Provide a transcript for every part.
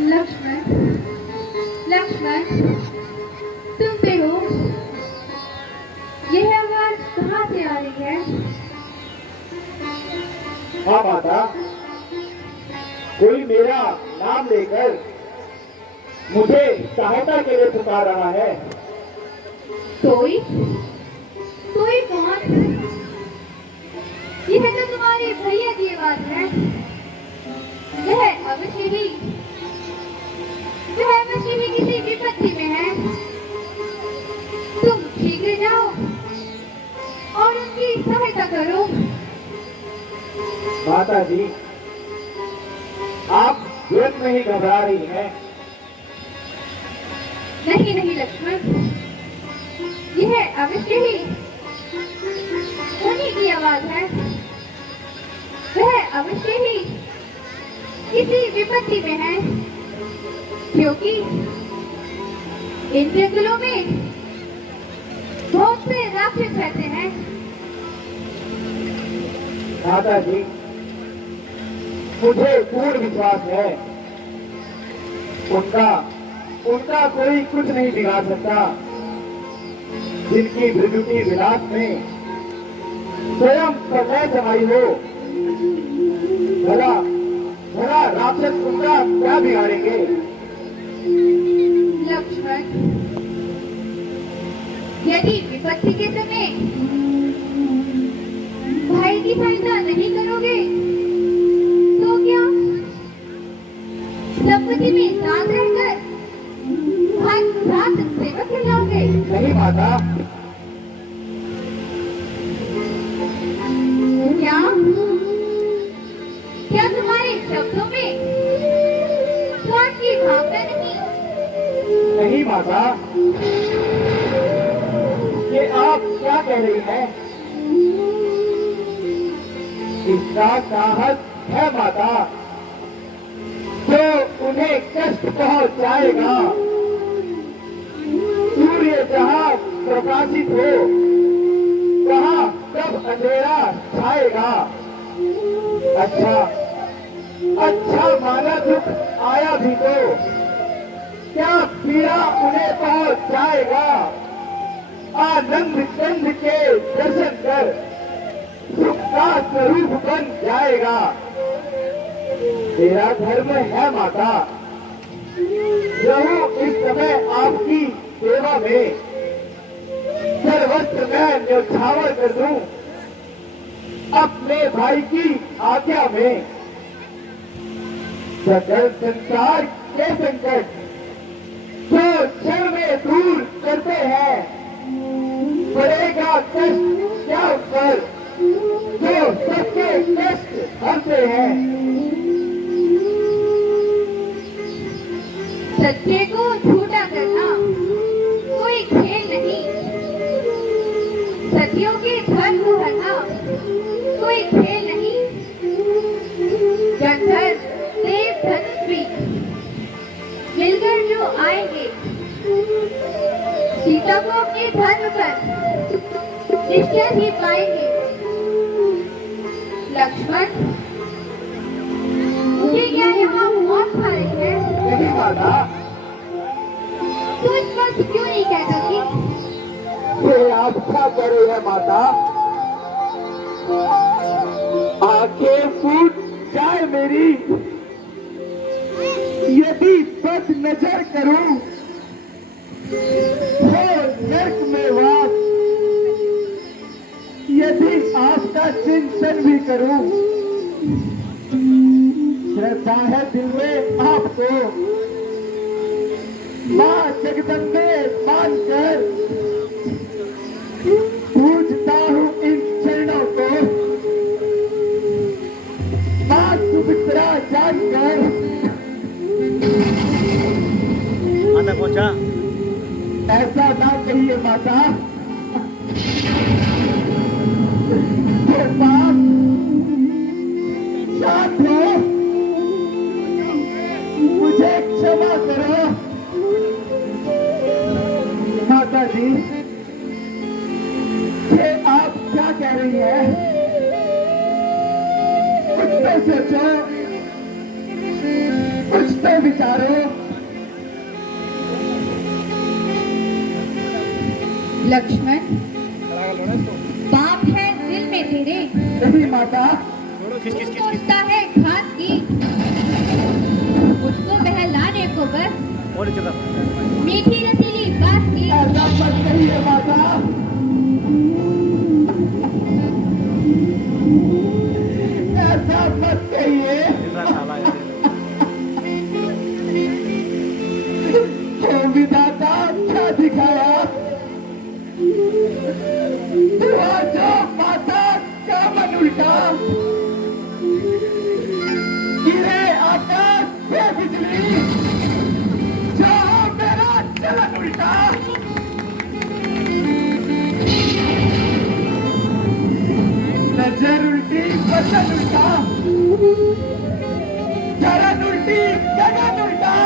लक्ष्मण, लक्ष्मण, तुम पे हो? यह आवाज कहाँ से आ रही है? हाँ माता, कोई मेरा नाम लेकर मुझे सहायता के लिए पुकार रहा है। कोई? कोई कौन? यह तो तुम्हारे भैया की आवाज है। वह अवश्य ही किसी विपत्ति में है। तुम शीघ्र जाओ और उनकी सहायता करो। माता जी, आप व्यर्थ में ही घबरा रही हैं। नहीं नहीं लक्ष्मण, यह अवश्य ही उन्हीं की आवाज है। वह अवश्य ही किसी विपत्ति में है, क्योंकि इन जंगलों में बहुत से राक्षस रहते हैं। माता जी, मुझे पूर्ण विश्वास है उनका कोई कुछ नहीं बिगाड़ सकता। जिनकी विद्युती विलास में स्वयं समय समाई हो, भला भला राक्षस उनका क्या बिगाड़ेंगे? लक्ष्मण, यदि विपत्ति के समय भाई की सहायता नहीं करोगे तो क्या संपत्ति में साथ रहकर रात सेवक कहलाओगे? नहीं माता, क्या क्या तुम्हारे शब्दों में स्वार्थ की भावना नहीं? नहीं माता, ये आप क्या कह रही हैं? इसका साहस है माता, जो उन्हें कष्ट पहुंचाएगा। सूर्य जहां प्रकाशित हो, वहां कब अंधेरा छाएगा। अच्छा अच्छा माना दुख आया भी तो क्या पीड़ा उन्हें पहुंच जाएगा। आनंद कंद के दर्शन कर सुख का स्वरूप बन जाएगा। तेरा धर्म है माता, रहूं इस समय आपकी सेवा में। सर्वस्व मैं न्यौछावर कर दूं अपने भाई की आज्ञा में। सकल संसार के संकट जो क्षण में दूर करते हैं, पड़ेगा कष्ट क्या ऊपर जो सबके कष्ट हरते हैं। सत्य को झूठा करना कोई खेल नहीं। सत्यों के धर्म को हरना कोई खेल नहीं। गंधर देव धनुष भी मिलकर जो आएंगे, सीता को अपने धर्म पर निश्चय ही पाएंगे। लक्ष्मण, मुझे क्या यहाँ मौत खा रही है? नहीं माता, तू स्पष्ट क्यों नहीं कहता कि ये आप क्या कह रही है माता? आंखें फूट जाए मेरी यदि बद नजर करूं, हो नर्क में वास यदि आपका चिंतन भी करूं। श्रद्धा है दिल में आपको, मां जगदम्बे मानकर पूजता हूं इन चरणों को। मां सुमित्रा जानकर माता पहुंचा। ऐसा ना कहिए माता, तो बाप शांत हो, मुझे क्षमा करो। माता जी, ये आप क्या कह रही हैं? सोचो, कुछ तो विचारो। लक्ष्मण, बाप है दिल में तेरे, नहीं माता, सोचता है घात की, मुझको बहलाने को बस और चला मीठी रसीली बात की। ऐसा मत कहिए माता, ऐसा मत कहिए। साला यार क्यों विधाता क्या दिखाया, हुआ जो माता का मन उल्टा, गिरे आकाश से बिजली, जो मेरा चलन उल्टा। नजर उल्टी बचन उल्टा, चरण उल्टी गगन उल्टा,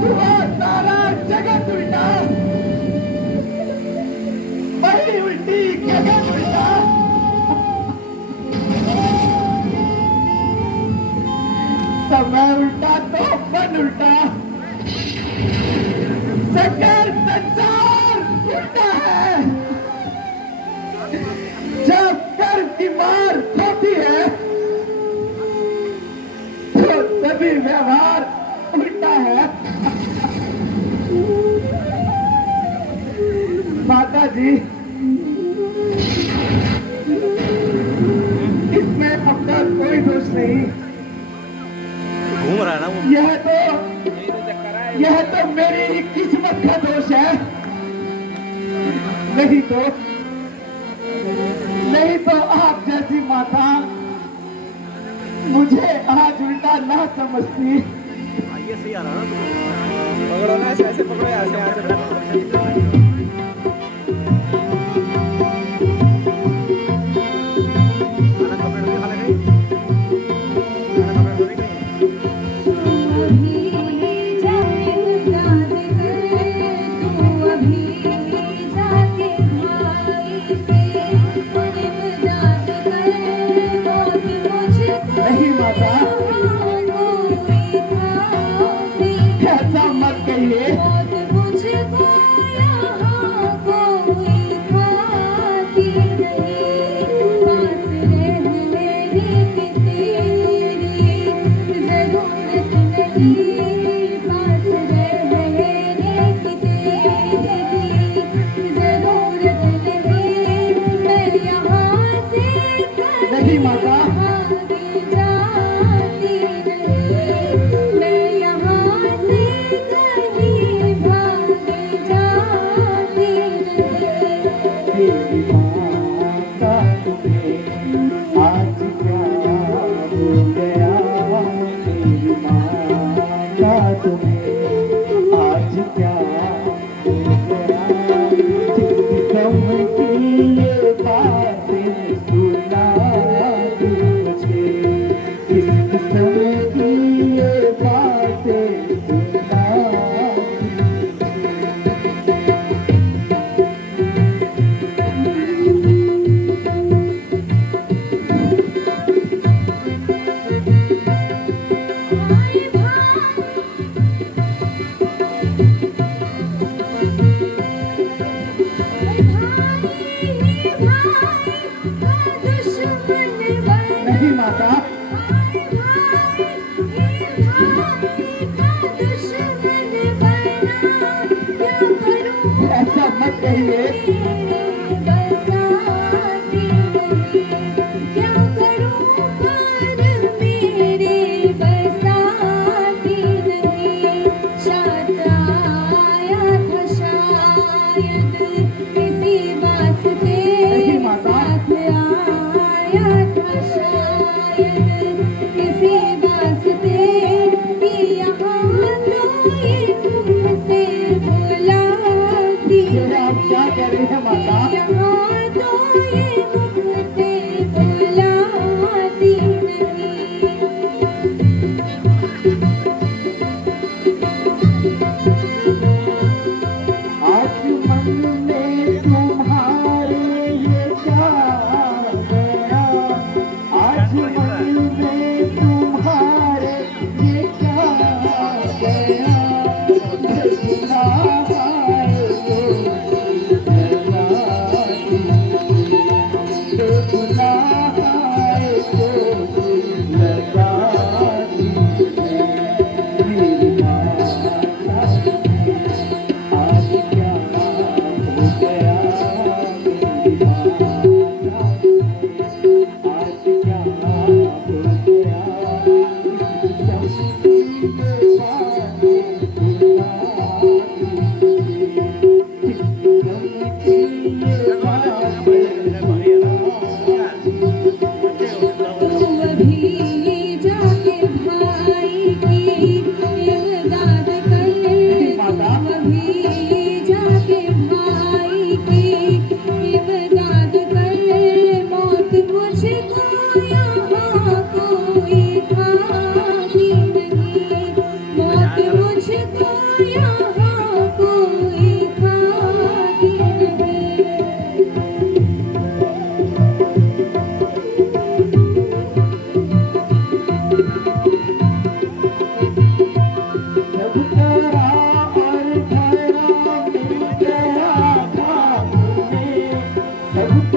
हुआ सारा जगत उल्टा, वही उल्टी गगन उल्टा। समय उल्टा तो मन उल्टा, सकल संसार उल्टा है। जब कर्म की मार होती है तो सभी व्यवहार उल्टा है। माता जी, इसमें अपना कोई दोष नहीं, घूम रहा है ना वो। यह तो मेरी ही किस्मत का दोष है। नहीं तो आप जैसी माता मुझे आज उल्टा ना समझती। ये सही आ रहा है ना। पकड़ो ना, ऐसे पकड़ो, ऐसे पकड़ो। नहीं माता, ऐसा मत कहिए। नहीं माता, तेरी माता तुम्हें आज क्या हो गया, तेरी माता तुम्हें आज क्या हो गया। जिस समय की ये बातें सुना तू मुझे, जिस समय की ये बातें सुना।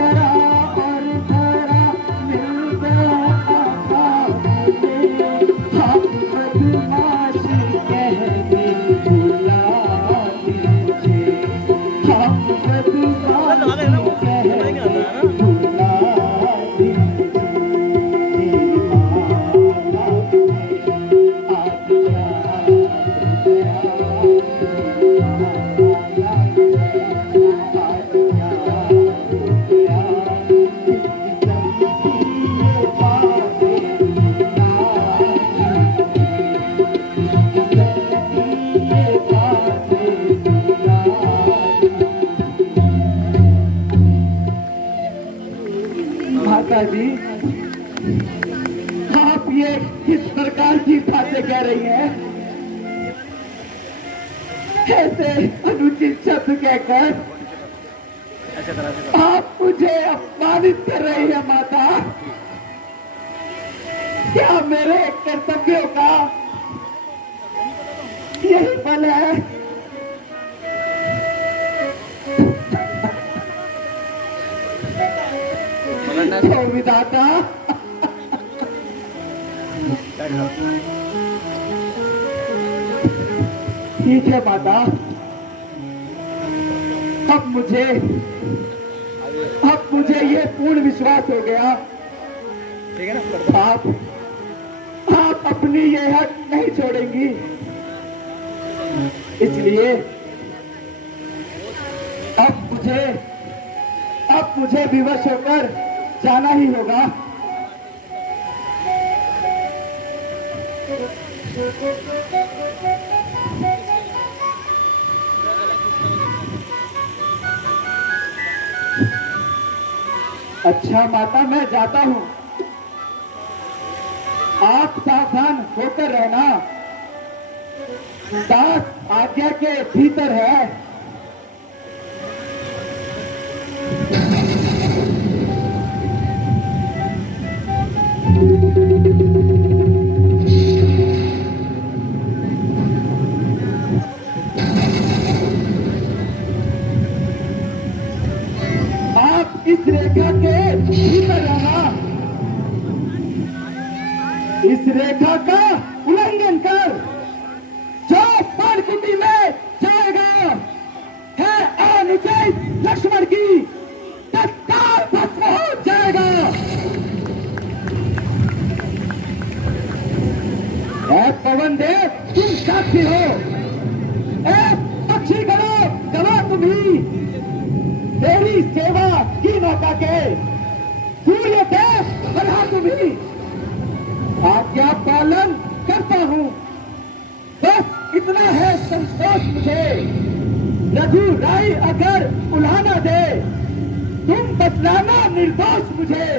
धरा और धरा मिल गया आका मुझे, हम बदमाश कहने बुला दीजिए, हम बदमाश कहने बुला दीजिए, आज प्यार गया, माता जी आप ये किस प्रकार की बातें कह रही हैं? ऐसे अनुचित शब्द कहकर ऐसा करा आप मुझे अपमानित कर रही है माता। क्या मेरे कर्तव्यों का यही फल है? ओ विधाता, ठीक है माता, अब मुझे ये पूर्ण विश्वास हो गया, ठीक है ना? आप अपनी ये हक नहीं छोड़ेंगी, इसलिए अब मुझे विवश होकर जाना ही होगा। अच्छा माता, मैं जाता हूँ, आप सावधान होकर रहना, दास आज्ञा के भीतर है। आप इस रेखा के भीतर रहना, इस रेखा का उल्लंघन कर जो पानकुटी में जाएगा है अनुचित लक्ष्मण की तत्काल भस्म हो जाएगा। ऐ पवन देव, तुम साक्षी हो, ऐ पक्षी गणों गवाह तुम ही, तेरी सेवा की नौका के सूर्य देव बना तुम ही, आज्ञा पालन करता हूँ, बस इतना है संतोष मुझे। रघु राय अगर उल्हाना दे, तुम बतलाना निर्दोष मुझे।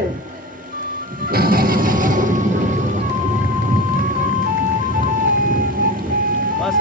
बस